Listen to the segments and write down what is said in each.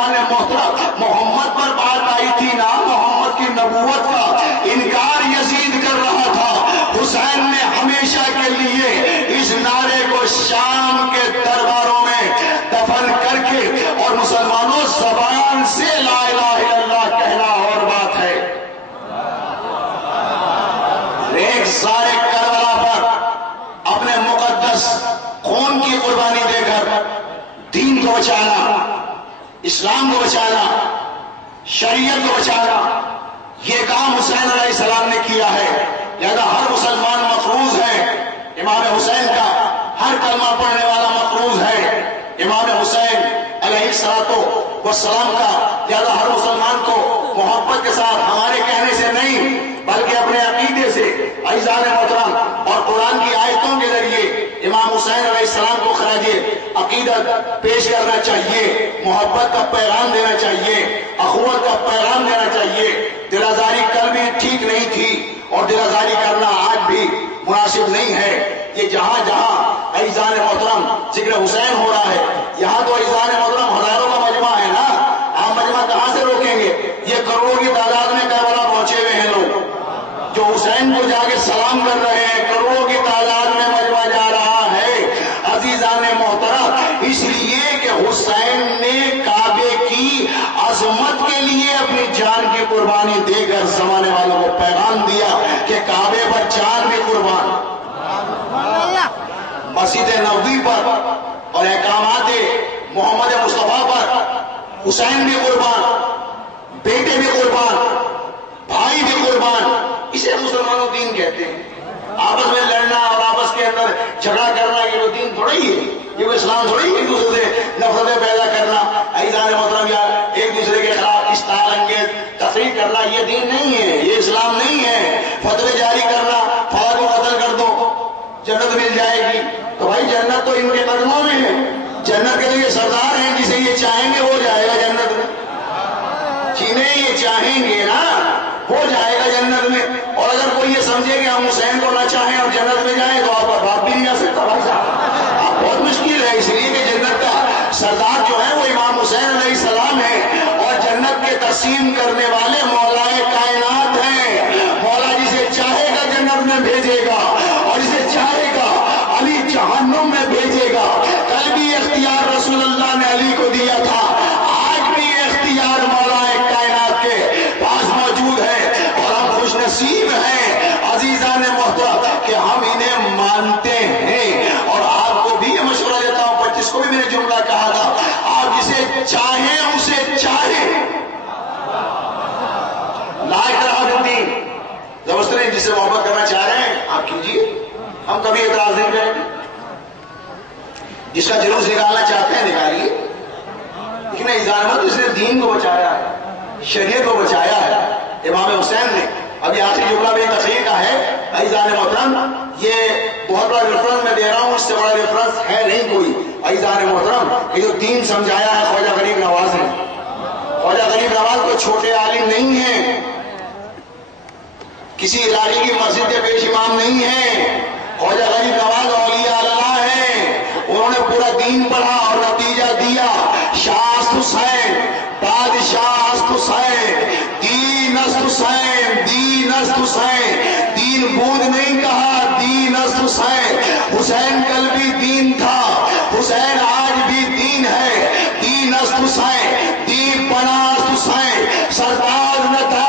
محترم محمد پر بات آئی تھی نا، محمد کی نبوت کا انکار یزید کر رہا تھا۔ حسین نے ہمیشہ کے لیے اس نعرے کو شام کے درباروں میں دفن کر کے، اور مسلمانوں زبان سے لا الہ الا اللہ کہنا اور بات ہے، ایک سارے کربلا پر اپنے مقدس خون کی قربانی دے کر دین کو بچانا، اسلام کو بچانا، شریعت کو بچانا، یہ کام حسین علیہ السلام نے کیا ہے۔ لہذا ہر مسلمان مفروض ہے امام حسین کا، ہر کلمہ پڑھنے والا مفروض ہے امام حسین علیہ السلام کا۔ لہذا ہر مسلمان کو محبت کے ساتھ، ہمارے کہنے سے نہیں بلکہ اپنے عقیدے سے، عزیزان محترم، اور قرآن کی آیتوں کے ذریعے امام حسین علیہ السلام کو خراج عقیدت پیش کرنا چاہیے، محبت کا پیغام دینا چاہیے، اخوت کا پیغام دینا چاہیے۔ دل آزاری کل بھی ٹھیک نہیں تھی اور دل آزاری کرنا آج بھی مناسب نہیں ہے۔ یہ جہاں جہاں عزیزان محترم ذکر حسین ہو رہا ہے، یہاں تو عزیزان محترم ہزاروں کا مجمع ہے نا، آپ مجمع کہاں سے روکیں گے؟ یہ کروڑوں کی تعداد میں کربلا پہنچے ہوئے ہیں لوگ جو حسین کو جا کے سلام کر رہے ہیں، کروڑوں کی تعداد میں مجمع جا رہا ہے عزیزان محترم، اس لیے کہ حسین نے کعبے کی عظمت کے لیے اپنی جان کی قربانی دے کر زمانے والوں کو پیغام دیا کہ کعبے پر جان بھی قربان، مسجد نبوی پر اور احکامات محمد مصطفیٰ پر حسین بھی قربان، بیٹے بھی قربان، بھائی بھی قربان۔ اسے مسلمانوں دین کہتے ہیں۔ آپس میں لڑنا اور آپس کے اندر جھگڑا کرنا یہ وہ دین تھوڑا ہی ہے، یہ وہ اسلام تھوڑا ہی ہے، ایک دوسرے سے نفرتیں پیدا کرنا، عزیزان محترم، یا ایک دوسرے کے خلاف اشتعال انگیز تقریر کرنا، یہ دین نہیں ہے، یہ اسلام نہیں ہے۔ فتوے جاری کرنا، فلاں کو قتل کر دو جنت مل جائے گی، تو بھائی جنت تو ان کے قدموں میں ہے، جنت کے لیے سردار ہیں، جسے یہ چاہیں گے ہو جائے گا جنت میں، جنہیں یہ چاہیں گے نا ہو جائے گا جنت میں۔ اور اگر کوئی یہ سمجھے کہ ہم حسین کو نہ چاہیں اور جنت میں جائیں تو آپ کا باپ بھی نہیں جا سکتا بھائی صاحب، آپ بہت مشکل ہے، اس لیے کہ جنت کا سردار جو ہے وہ امام حسین علیہ السلام ہے، اور جنت کے تقسیم کرنے والے مولائے کائنات ہیں۔ مولا جسے چاہے گا جنت میں بھیجے گا اور جسے چاہے گا علی جہنم میں بھیجے گا۔ کل بھی اختیار رسول اللہ نے علی کو دیا تھا، آج بھی یہ اختیار مولائے کائنات کے پاس موجود ہے، اور ہم خوش نصیب ہیں عزیزان محترم کہ ہم انہیں مانتے ہیں۔ اور آپ کو بھی یہ مشورہ دیتا ہوں، پر جس کو بھی میں نے جملہ کہا تھا، آپ جسے چاہیں اسے چاہیں، لا اکراہ فی الدین، زبردستی نہیں، جس سے محبت کرنا چاہ رہے ہیں آپ کیجیے، ہم کبھی اعتراض نہیں کریں گے، جس کا جلوس نکالنا چاہتے ہیں نکالیے، لیکن عزیزان جس نے دین کو بچایا ہے، شریعت کو بچایا ہے امام حسین نے۔ ابھی آخری جملہ بھی تقریر کا ہے عزیزان محترم، یہ بہت بڑا ریفرنس میں دے رہا ہوں، اس سے بڑا ریفرنس ہے نہیں کوئی عزیزان محترم، کہ جو دین سمجھایا ہے خواجہ غریب نواز نے۔ خواجہ غریب نواز کو چھوٹے عالم نہیں ہیں، کسی ادارے کی مسجد کے پیش امام نہیں ہیں، خواجہ غریب نواز اولیاء اللہ ہیں، انہوں نے پورا دین پڑھا اور نتیجہ دیا، شاہ است حسین، بادشاہ است حسین، دین است حسین، دین است حسین، دین بود نہیں کہا، دین است حسین۔ حسین کل بھی دین تھا، حسین آج بھی دین ہے، دین است حسین، دین پناہ است حسین، سرتاج نہ تھا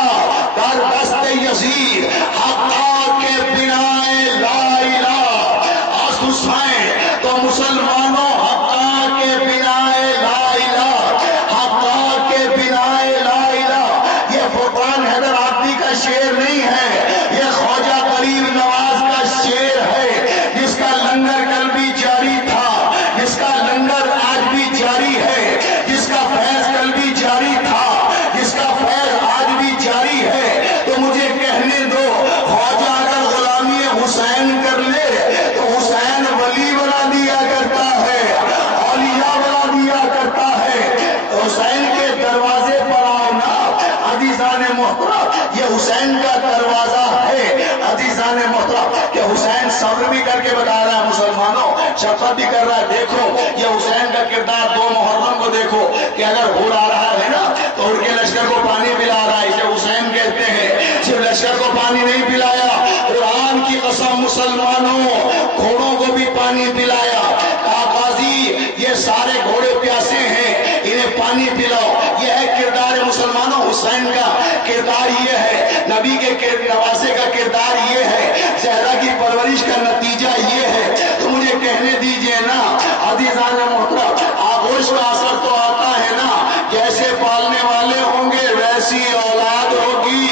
در دست یزید، حقا کے بنائے لا الہ است حسین۔ تو مسلمانوں حقا کے بنائے لا الہ، حقا کے بنائے لا الہ، یہ فرقان حیدر عابدی کا شعر نہیں ہے، یہ خواجہ غریب نواز کا شعر ہے، جس کا لنگر کل بھی جاری تھا، جس کا لنگر آج بھی جاری ہے، جس کا فیض کل بھی جاری تھا، جس کا فیض آج بھی جاری ہے۔ تو مجھے کہنے دو، خواجہ اگر غلامی حسین کر لے تو حسین ولی بنا دیا کرتا ہے، اولیاء بنا دیا کرتا ہے۔ حسین کے دروازے پر آؤ نا عزیزان محترم، یہ حسین کا دروازہ ہے عزیزان محترم، کہ حسین صبر بھی کر کے بتا رہا ہے مسلمانوں، شفقت بھی کر رہا ہے۔ دیکھو یہ حسین کا کردار 2 محرم کو دیکھو کہ اگر ہو رہا ہے تو ان کے لشکر کو پانی پلا رہا ہے، اسے حسین کہتے ہیں۔ صرف لشکر کو پانی نہیں پلایا، قرآن کی قسم مسلمانوں گھوڑوں کو بھی پانی پلایا۔ کہا قاضی یہ سارے گھوڑے پیاسے ہیں، انہیں پانی پلاؤ۔ یہ ہے کردار مسلمانوں، حسین کا کردار یہ ہے، نبی کے نواسے کا کردار یہ ہے، زہرا کی پرورش کا نتیجہ یہ ہے۔ تو مجھے کہنے دیجئے نا عزیزان محترم، آغوش کا اثر تو آتا ہے نا، جیسے پالنے والے ہوں گے ویسی اولاد ہوگی۔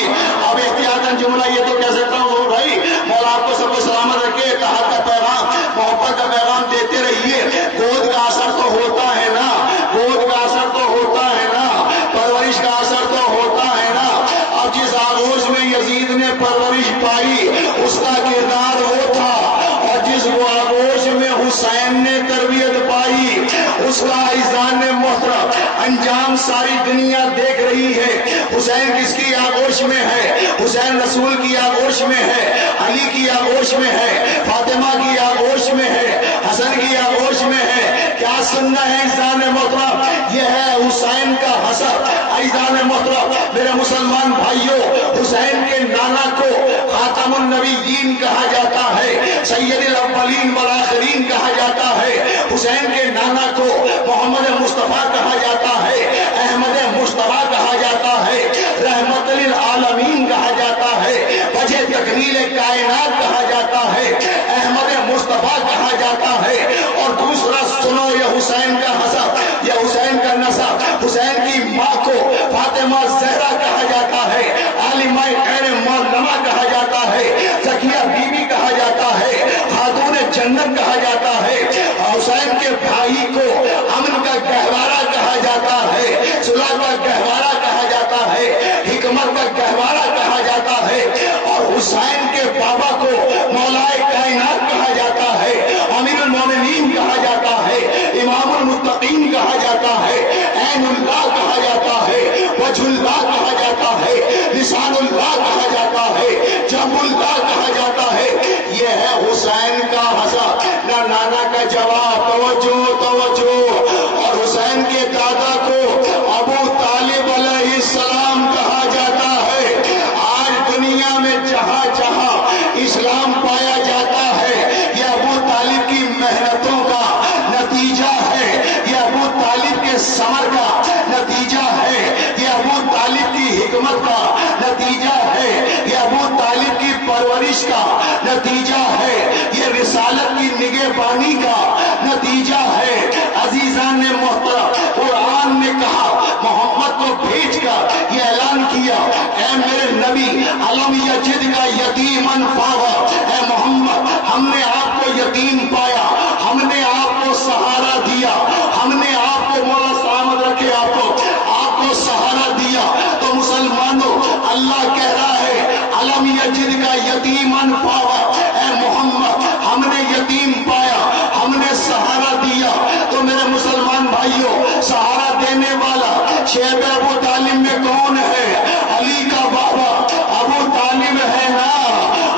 اب احتیاطاً جملہ یہ تو کہہ سکتا ہوں بھائی مولا آپ کو سب کو سلامت رکھے، اتحاد کا پیغام محبت کا پیغام دیتے رہیے۔ گود کا اثر تو ہوتا ہے نا، گود کا اثر تو ہوتا ہے نا، پرورش کا اثر تو ہوتا ہے نا۔ اب جس آغوش میں یزید نے پرورش پائی اس کا کردار وہ تھا، اور جس آغوش میں حسین نے تربیت پائی اس کا عزیزان محترم انجام ساری دنیا دیکھ رہی ہے۔ حسین کس کی آغوش میں ہے؟ حسین رسول کی آغوش میں ہے، علی کی آغوش میں ہے، فاطمہ کی آغوش میں ہے، حسن کی آغوش میں ہے۔ کیا سننا ہے عزیزان محترم؟ یہ ہے حسین کا حسن۔ عزیزان محترم میرے مسلمان بھائیوں، حسین کے نانا کو خاتم النبیین کہا جاتا ہے، سید الاولین والآخرین کہا جاتا ہے۔ حسین کے نانا کو محمد مصطفیٰ کہا جاتا ہے، احمد مصطفیٰ کہا جاتا ہے، رحمت للعالمین کہا جاتا ہے، وجہ تکمیل کائنات کہا جاتا ہے، احمد مصطفیٰ کہا جاتا ہے۔ اور دوسرا سنو یہ حسین کا حسن، یہ حسین کا نسب، حسین کی ماں کو فاطمہ زہرا کہا جاتا ہے، عالمہ خیر معلمہ کہا جاتا ہے، زکیہ بی بی کہا جاتا ہے، خاتون جنت کہا جاتا ہے۔ حسین کے بھائی کو امن کا گہوارہ کہا جاتا ہے، صلح کا گہوارہ کہا جاتا ہے، حکمت کا گہوارہ کہا جاتا ہے۔ اور حسین کے بابا کو مولائے کائنات کہا جاتا ہے، امیر المومنین کہا جاتا ہے، امام المتقین کہا جاتا ہے، عین اللہ کہا جاتا ہے، وجہ اللہ کہا جاتا ہے، لسان اللہ کہا جاتا ہے، جب اللہ کہا جاتا ہے۔ یہ ہے حسین کا حسن۔ نہ نانا کا جواب، توجہ توجہ۔ اور حسین کے دادا کو ابو طالب علیہ السلام کہا جاتا ہے۔ آج دنیا میں جہاں جہاں اسلام پایا جاتا ہے یہ ابو طالب کی محنتوں کا نتیجہ ہے، یہ ابو طالب کے ثمر کا نتیجہ ہے، یہ ابو طالب کی حکمت کا نتیجہ ہے، یہ ابو طالب کی پرورش کا نتیجہ ہے، یہ رسالت کی نگہبانی کا نتیجہ ہے۔ عزیزان محترم قرآن نے کہا محمد کو بھیج کر یہ اعلان کیا، اے میرے نبی علم یجد کا یتیمن فاوا، اے محمد ہم نے آپ کو یتیم پایا، ہم نے آپ کو سہارا دیا، ہم نے آپ کو مولا سلامت رکھے آپ کو سہارا دیا۔ تو مسلمانوں اللہ کہہ رہا ہے علم یجد کا یتیمن فاوا، اے محمد ہم نے یتیم پایا، ہم نے سہارا دیا۔ تو میرے مسلمان بھائیوں سہارا دینے والا شیب ابو طالب میں کون ہے؟ علی کا بابا ابو طالب ہے نا۔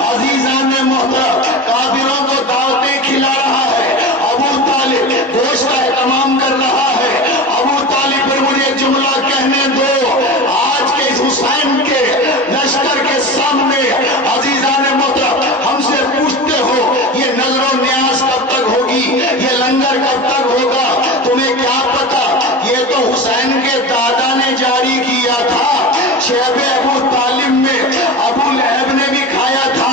عزیزان محترم کافروں کو دعوتیں کھلا رہا ہے ابو طالب، گوشت کا اہتمام کر رہا ہے ابو طالب۔ پر مجھے جملہ کہنے دو، آج کے حسین کے لشکر کے سامنے عزیزان محترم ہم سے پوچھتے ہو یہ نظر و نیاز کب تک ہوگی، یہ لنگر کب تک ہوگا؟ تمہیں کیا پتا یہ تو حسین کے دادا نے جاری کیا تھا۔ شیب ابو طالب میں ابو لہب نے بھی کھایا تھا،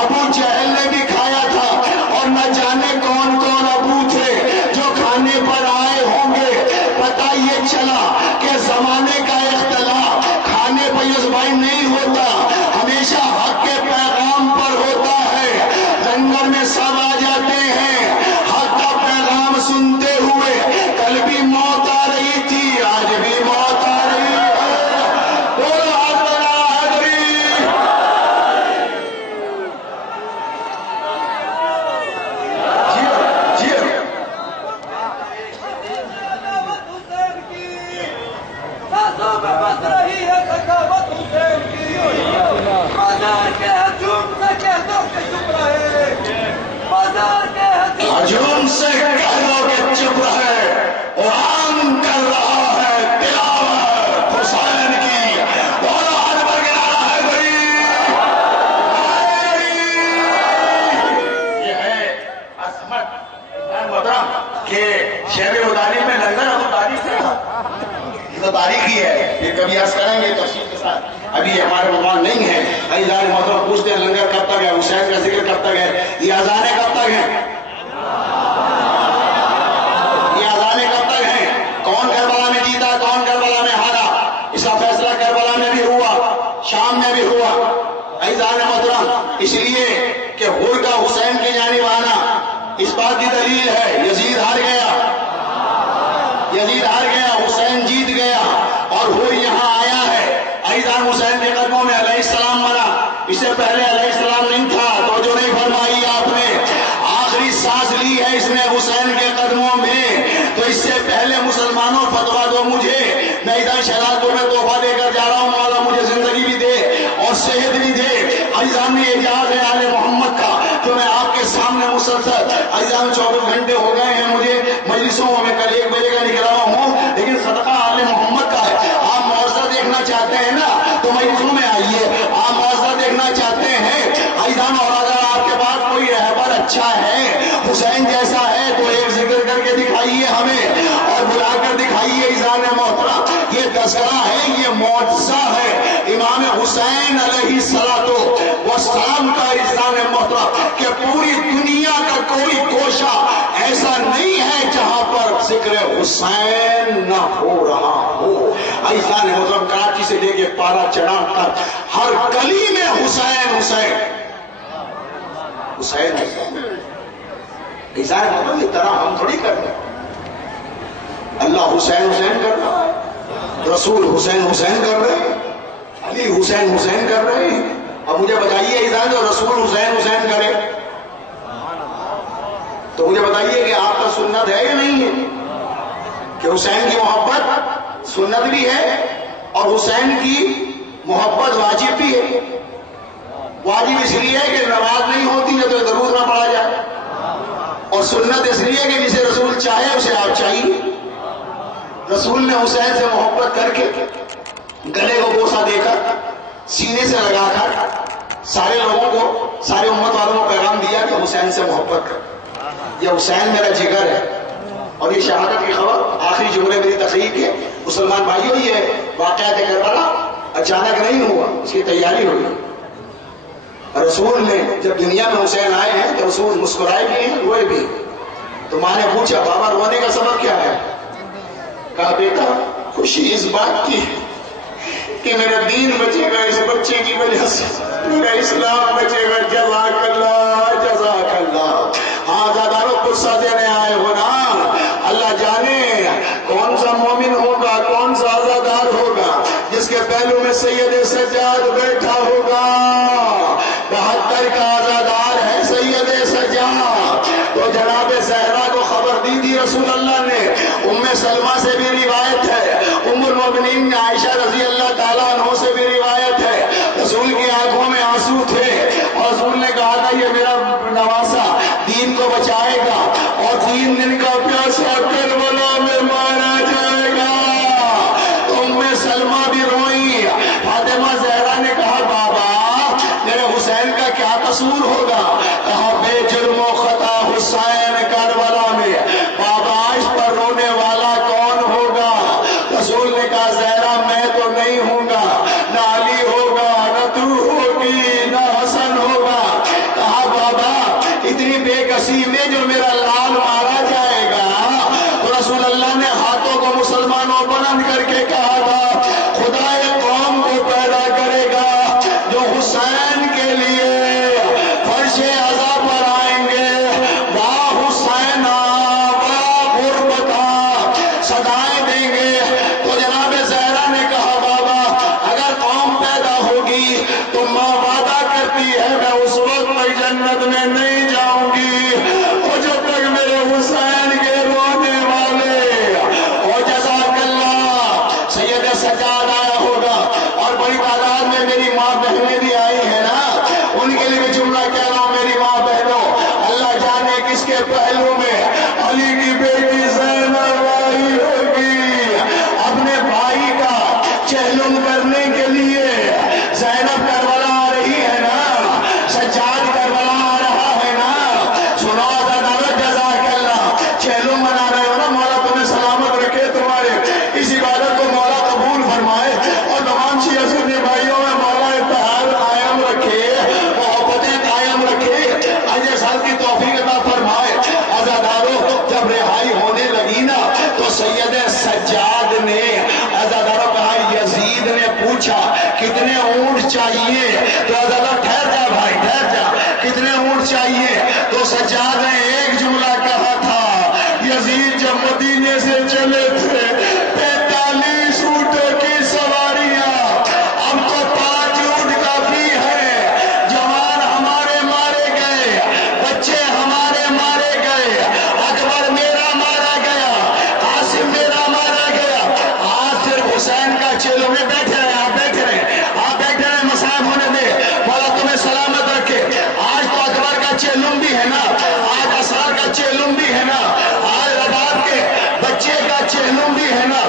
ابو جہل نے بھی کھایا تھا، اور نہ جانے کون کون ابو تھے جو کھانے پر آئے ہوں گے۔ پتہ یہ چلا کہ زمانے کا اختلاف کھانے پر یزبائی نہیں ہوتا، ہمیشہ حق کے پیغام پر ہوتا ہے۔ لنگر میں سب آ جاتے ہیں حق کا پیغام سنتے ہوئے، کل بھی موت آ رہی تھی آج بھی موت آ رہی ہے۔ بولو حضرت حیدری۔ جی سانسوں میں بس رہی ہے ثقافت حسین کی، بازار کے ہجوم سے کہہ دو کہ چپ رہے، بازار کے ہجوم سے کہہ دو کہ چپ رہے، قرآن کر رہا ہے تلاوت، تو تاریخی ہے، یہ کبھی عرض کریں گے تفصیل کے ساتھ، ابھی ہمارے عنوان نہیں ہے۔ عزیزان محترم پوچھتے ہیں لنگر کب تک ہے، حسین کا ذکر کب تک ہے، یہ اذانیں کب تک ہیں، یہ اذانیں کب تک ہیں؟ کون کربلا میں جیتا، کون کربلا میں ہارا، اس کا فیصلہ کربلا میں بھی ہوا، شام میں بھی ہوا۔ عزیزان محترم اس لیے کہ ہر کا حسین کی جانب آنا اس بات کی دلیل ہے، یزید ہار گیا، یزید ہار گیا، حسین جیت گیا اور ہر یہاں آیا ہے۔ عزیزان حسین کے قدموں میں علیہ السلام مرا، اس سے پہلے علیہ السلام نہیں تھا، توجہ نہیں فرمائی آپ نے، آخری سانس لی ہے اس نے حسین کے قدموں میں۔ تو اس سے پہلے مسلمانوں فتوا دو مجھے، میں ادھر شہزاد پور میں تحفہ دے کر جا رہا ہوں، مولا مجھے زندگی بھی دے اور صحت بھی دے۔ عزیزان یہ اعجاز ہے آل محمد کا جو میں آپ کے سامنے مسلسل، عزیزان 24 گھنٹے ہو گئے ہیں مجھے مجلسوں میں، کل 1 بجے کا نکلا ہوا ہوں، لیکن صدقہ آل محمد کا ہے۔ آپ معاوضہ دیکھنا چاہتے ہیں نا تو مجلسوں میں آئیے، آپ معاوضہ دیکھنا چاہتے ہیں عزیزان، اور اگر آپ کے پاس کوئی رہبر اچھا ہے حسین جیسا ہے تو ایک ذکر کر کے دکھائیے ہمیں اور بلا کر دکھائیے۔ عزیزان محترم یہ تذکرہ ہے، یہ معجزہ ہے امام حسین علیہ السلام کا۔ عزیزان محترم کہ پوری دنیا کا کوئی گوشہ ایسا نہیں ہے جہاں پر ذکر حسین نہ ہو رہا ہو۔ عزیزان محترم کراچی سے لے کے پارا چڑھا کر ہر گلی میں حسین حسین حسین حسین۔ عزیزان محترم یہ طرح ہم تھوڑی کرتے ہیں، اللہ حسین حسین کر رہا ہے، رسول حسین حسین کر رہے ہیں، علی حسین حسین کر رہے ہیں۔ اب مجھے بتائیے عزیزان جو رسول حسین حسین کرے تو مجھے بتائیے کہ آپ کا سنت ہے یا نہیں ہے؟ کہ حسین کی محبت سنت بھی ہے اور حسین کی محبت واجب بھی ہے۔ واجب اس لیے کہ نماز نہیں ہوتی ہے تو درود نہ پڑھا جائے، اور سنت اس لیے کہ جسے رسول چاہے اسے آپ چاہیے۔ رسول نے حسین سے محبت کر کے گلے کو بوسہ دے کر سینے سے لگا کر سارے لوگوں کو، سارے امت والوں کو پیغام دیا کہ حسین سے محبت کر، یہ حسین میرا جگر ہے۔ اور یہ شہادت کی خبر آخری جملے میری تقریر کے مسلمان بھائیوں، یہ واقعات کربلا اچانک نہیں ہوا، اس کی تیاری ہوئی۔ رسول نے جب دنیا میں حسین آئے ہیں تو رسول مسکرائے بھی ہیں، روئے بھی۔ تو ماں نے پوچھا بابا رونے کا سبب کیا ہے؟ کہا بیٹا خوشی اس بات کی کہ میرا دین بچے گا اس بچے کی وجہ سے، میرا اسلام بچے گا۔ جزاک اللہ جزاک اللہ۔ ہاں زاداروں غصہ دینے آئے ہو نا، اللہ جانے کون سا مومن ہوگا، کون سا آزادار ہوگا جس کے پہلو میں سید سجاد بیٹھا ہوگا۔ 72 کا آزادار ہے سید سجاد۔ تو جناب زہرا کو خبر دی تھی رسول اللہ نے، ام سلمہ سے بھی روایت ہے، ام المؤمنین عائشہ رضی اللہ تعالیٰ عنہ سے بھی روایت ہے، رسول کی آنکھوں میں آنسو تھے اور رسول نے کہا تھا یہ میرا نواسا دین کو بچائے گا اور 3 دن کا پیاسا کربلا میں مارا جائے گا۔ تو ام سلمہ بھی روئی۔ فاطمہ زہرا نے کہا بابا میرے حسین کا کیا قصور ہوگا؟ کہا بے جرم و خطا حسین کربلا میں، بابا اس پر رونے والا کون ہوگا؟ رسول نے کہا زہرا میں تو نہیں ہوں گا، نہ علی ہوگا، نہ تو ہوگی، نہ حسن ہوگا۔ کہا بابا اتنی بے کسی میں جو میرا لال مارا جائے گا؟ تو رسول اللہ نے ہاتھوں کو مسلمانوں بلند کر کے کہا تھا خدا ایک قوم کو پیدا کرے گا جو حسین کے لیے فرش عزا پر آئیں گے، واہ حسین واہ غربتا صدائیں دیں گے۔ تو جناب زہرا نے کہا بابا اگر قوم پیدا ہوگی تو ماں وعدہ کرتی ہے میں اس وقت تک جنت میں نہیں جاؤں گی اور جب تک میرے حسین کے رونے والے اور جزاک اللہ سید سجاد آیا ہوگا اور بڑی تعداد میں میری ماں بہنیں بھی آئی ہیں نا، ان کے لیے بھی جملہ کہہ رہا ہوں میری ماں بہنوں، اللہ جانے کس کے پہلو میں علی کی بیٹی زینب آئی ہوگی اپنے بھائی کا چہلم کرنے کے لیے۔ زینب کربلا آ رہی ہے نا، سجاد کربلا آ رہا ہے نا، سنو عزادارو جزاک اللہ، چہلم منا رہے ہو نا، مولا تمہیں سلامت رکھے، تمہارے اس عبادت کو مولا کتنے اونٹ چاہیے؟ تو حضرت ٹھہر جا بھائی ٹھہر جا، کتنے اونٹ چاہیے؟ تو سجاد نے ایک جملہ کہا تھا، یزید جب مدینے سے چلے تھے 45 اونٹوں کی سواریاں، اب تو 5 اونٹ کافی ہے، جوان ہمارے مارے گئے، بچے ہمارے مارے گئے، اکبر میرا مارا گیا، قاسم میرا مارا گیا، آج صرف حسین کا چیلوں میں بیٹھے رہے، آپ بیٹھے رہے، آپ بیٹھے رہے، مسائب ہونے دے، مولا تمہیں سلامت رکھے۔ آج تو اکبر کا چیلم بھی ہے نا، آج اسرار کا چیلم بھی ہے نا، آج رباب کے بچے کا چیلم بھی ہے نا،